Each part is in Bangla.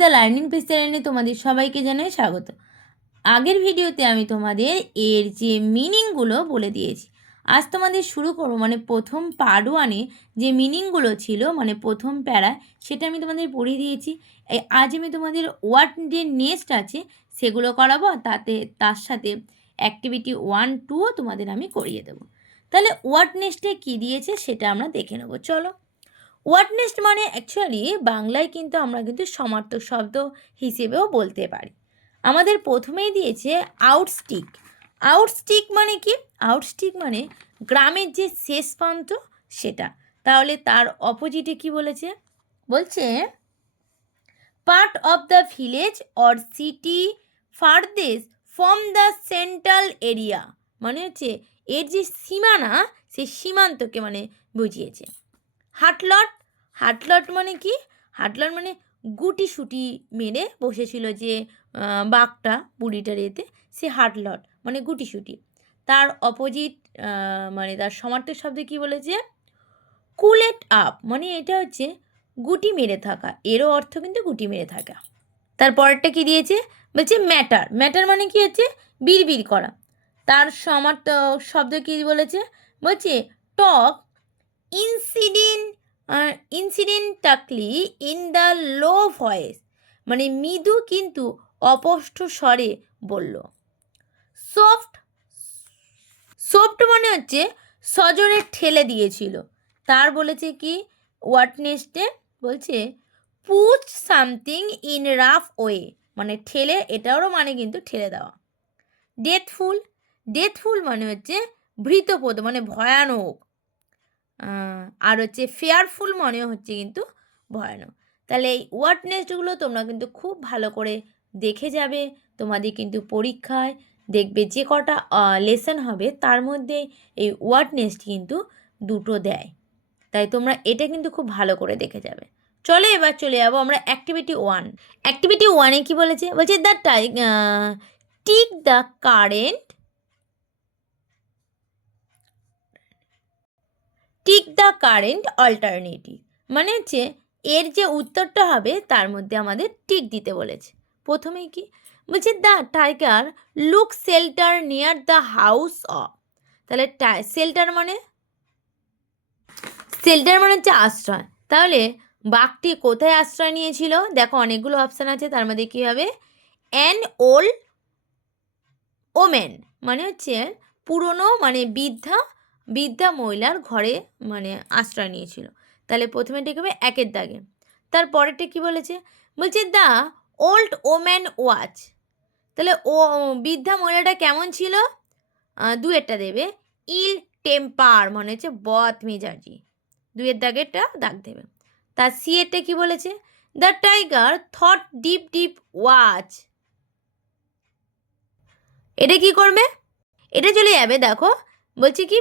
দ্য লার্নিং পেজ চ্যানেলে তোমাদের সবাইকে জানাই স্বাগত। আগের ভিডিওতে আমি তোমাদের এর যে মিনিংগুলো বলে দিয়েছি। আজ তোমাদের শুরু করবো, মানে প্রথম পার্ট ওয়ানে যে মিনিংগুলো ছিল, মানে প্রথম প্যারা, সেটা আমি তোমাদের পড়িয়ে দিয়েছি। আজ আমি তোমাদের ওয়ার্ড যে নেক্সট আছে সেগুলো করাবো, আর তার সাথে অ্যাক্টিভিটি 1, 2ও তোমাদের আমি করিয়ে দেবো। তাহলে ওয়ার্ড নেক্সটে কী দিয়েছে সেটা আমরা দেখে নেবো, চলো। ওয়ার্ড নেক্সট মানে অ্যাকচুয়ালি বাংলায় কিন্তু আমরা কিন্তু সমার্থক শব্দ হিসেবেও বলতে পারি। আমাদের প্রথমেই দিয়েছে আউটস্টিক। আউটস্টিক মানে কি? আউটস্টিক মানে গ্রামের যে শেষ প্রান্ত সেটা। তাহলে তার অপোজিটে কি বলেছে? বলছে part of the village or city farthest from the central area, মানে হচ্ছে এর যে সীমানা সেই সীমান্তকে মানে বুঝিয়েছে। হাটলট, হাটলট মানে কি? হাটলট মানে গুটিসুটি মেরে বসেছিল যে বাঘটা বুড়িটার এতে, সে হাটলট মানে গুটিসুটি। তার অপোজিট মানে তার সমার্থক শব্দে কী বলেছে? কুলেট আপ, মানে এটা হচ্ছে গুটি মেরে থাকা, এরও অর্থ কিন্তু গুটি মেরে থাকা। তারপরেরটা কি দিয়েছে? বলছে ম্যাটার। ম্যাটার মানে কি হচ্ছে? বিড়বিড় করা। তার সমার্থক শব্দ কী বলেছে? বলছে talk incidentally in the low voice, মানে মৃদু কিন্তু অস্পষ্ট স্বরে বলল। সফট, সফট মানে হচ্ছে সজোরে ঠেলে দিয়েছিল। তার বলেছে কি ওয়ার্ড নেক্সটে? বলছে push something in rough way, মানে ঠেলে, এটারও মানে কিন্তু ঠেলে দেওয়া। ডেথফুল, ডেথফুল মানে হচ্ছে ভীতপ্রদ, মানে ভয়ানক। আর হচ্ছে ফেয়ারফুল মনে হচ্ছে কিন্তু ভয়ানক। তাহলে এই ওয়ার্ড নেক্সটগুলো তোমরা কিন্তু খুব ভালো করে দেখে যাবে। তোমাদের কিন্তু পরীক্ষায় দেখবে যে কটা লেসন হবে তার মধ্যে এই ওয়ার্ড নেক্সট কিন্তু দুটো দেয়, তাই তোমরা এটা কিন্তু খুব ভালো করে দেখে যাবে। চলো এবার চলে যাবো আমরা অ্যাক্টিভিটি 1। অ্যাক্টিভিটি 1-এ কী বলেছে? বলছে the tick the current, tick the current alternative, মানে হচ্ছে এর যে উত্তরটা হবে তার মধ্যে আমাদের টিক দিতে বলেছে। প্রথমেই কি বলছে? The tiger look shelter near the house of. তাহলে শেল্টার মানে, শেল্টার মানে হচ্ছে আশ্রয়। তাহলে বাঘটি কোথায় আশ্রয় নিয়েছিল? দেখো অনেকগুলো অপশান আছে, তার মধ্যে কী হবে? অ্যান ওল্ড ওমেন, মানে হচ্ছে পুরনো, মানে বৃদ্ধা মহিলার ঘরে মানে আশ্রয় নিয়েছিল। তাহলে প্রথমে ঠিক হবে 1-এর দাগে। তারপরেরটা কী বলেছে? বলছে দ্য ওল্ড ওম্যান ওয়াচ। তাহলে ও বৃদ্ধা মহিলাটা কেমন ছিল? 2-এরটা দেবে ইল টেম্পার, মানে হচ্ছে বদ মেজাজি, 2-এর দাগেরটা দাগ দেবে। তার সিএরটা কী বলেছে? The tiger thought deep deep watch. এটা কি করবে? এটা চলে যাবে। দেখো বলছে কি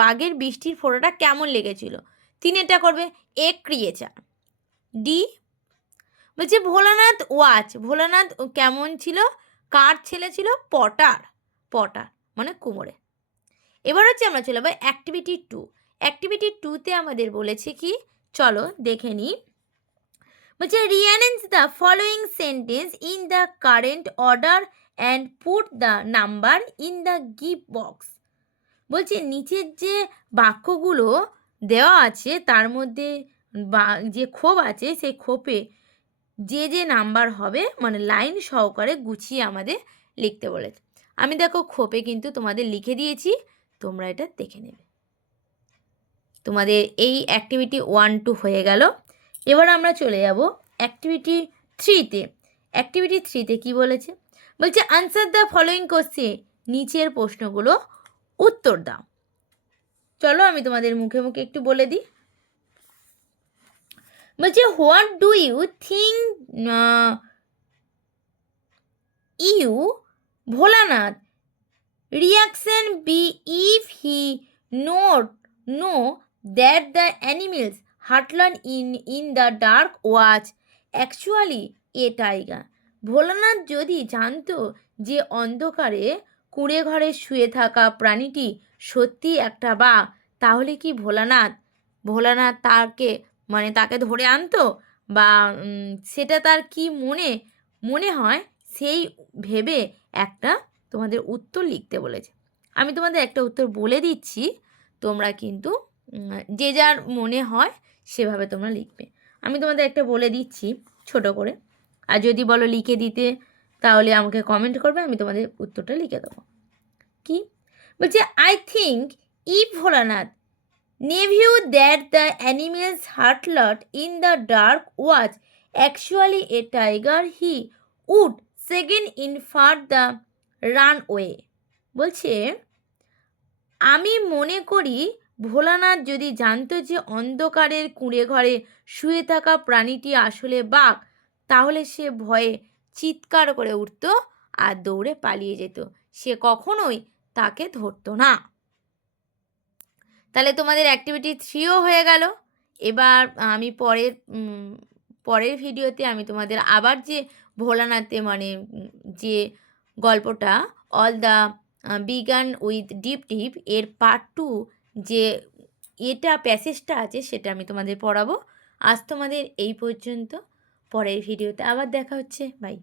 বাঘের বৃষ্টির ফোঁটাটা কেমন লেগেছিল, 3-এরটা করবে এ ক্রিয়েচার। ডি বলছে ভোলানাথ ওয়াচ, ভোলানাথ কেমন ছিল? কার ছেলে ছিল? পটার, পটার মানে কুমোরে। এবার হচ্ছে আমরা চলে যাবো অ্যাক্টিভিটি 2। অ্যাক্টিভিটি 2-তে আমাদের বলেছে কি, চলো দেখে নিই। বলছে rearrange the following sentence in the current order and put the number in the gift box. বলছে নিচের যে বাক্যগুলো দেওয়া আছে তার মধ্যে যে খোপ আছে সেই খোপে যে নাম্বার হবে মানে লাইন সহকারে গুছিয়ে আমাদের লিখতে বলেছে। আমি দেখো খোপে কিন্তু তোমাদের লিখে দিয়েছি, তোমরা এটা দেখে নেবে। তোমাদের এই অ্যাক্টিভিটি 1, 2 হয়ে গেল। এবার আমরা চলে যাব অ্যাক্টিভিটি 3-তে। অ্যাক্টিভিটি 3-তে কী বলেছে? বলছে আনসার দ্য ফলোয়িং কোশ্চেন, নিচের প্রশ্নগুলো উত্তর দাও। চলো আমি তোমাদের মুখে মুখে একটু বলে দিই। বলছে what do you think you Bholanath reaction be if he know that the animals হাটলান in the dark watch actually a tiger. Bholanath যদি জানতো যে অন্ধকারে কুঁড়ে ঘরে শুয়ে থাকা প্রাণীটি সত্যি একটা বাঘ, তাহলে কি ভোলানাথ তাকে ধরে আনতো? বা সেটা তার কি মনে হয় সেই ভেবে একটা তোমাদের উত্তর লিখতে বলেছে। আমি তোমাদের একটা উত্তর বলে দিচ্ছি, তোমরা কিন্তু যে যার মনে হয় সেভাবে তোমরা লিখবে। আমি তোমাদের একটা বলে দিচ্ছি ছোট করে, আর যদি বলো লিখে দিতে তাহলে আমাকে কমেন্ট করবে, আমি তোমাদের উত্তরটা লিখে দেবো। কি বলছে, I think if Bholanath nephew that the animal's heart lot in the dark was actually a tiger, he would second infer the runaway. বলছে, আমি মনে করি ভোলানাথ যদি জানতো যে অন্ধকারের কুঁড়ে ঘরে শুয়ে থাকা প্রাণীটি আসলে বাঘ, তাহলে সে ভয়ে চিৎকার করে উঠত আর দৌড়ে পালিয়ে যেত, সে কখনোই তাকে ধরতো না। তাহলে তোমাদের অ্যাক্টিভিটি 3ও হয়ে গেল। এবার আমি পরের ভিডিওতে আমি তোমাদের আবার যে ভোলানাথে মানে যে গল্পটা all the began with deep deep এর পার্ট 2 যে এটা প্যাসেজটা আছে সেটা আমি তোমাদের পড়াবো। আজ তোমাদের এই পর্যন্ত, পরের ভিডিওতে আবার দেখা হচ্ছে, বাই।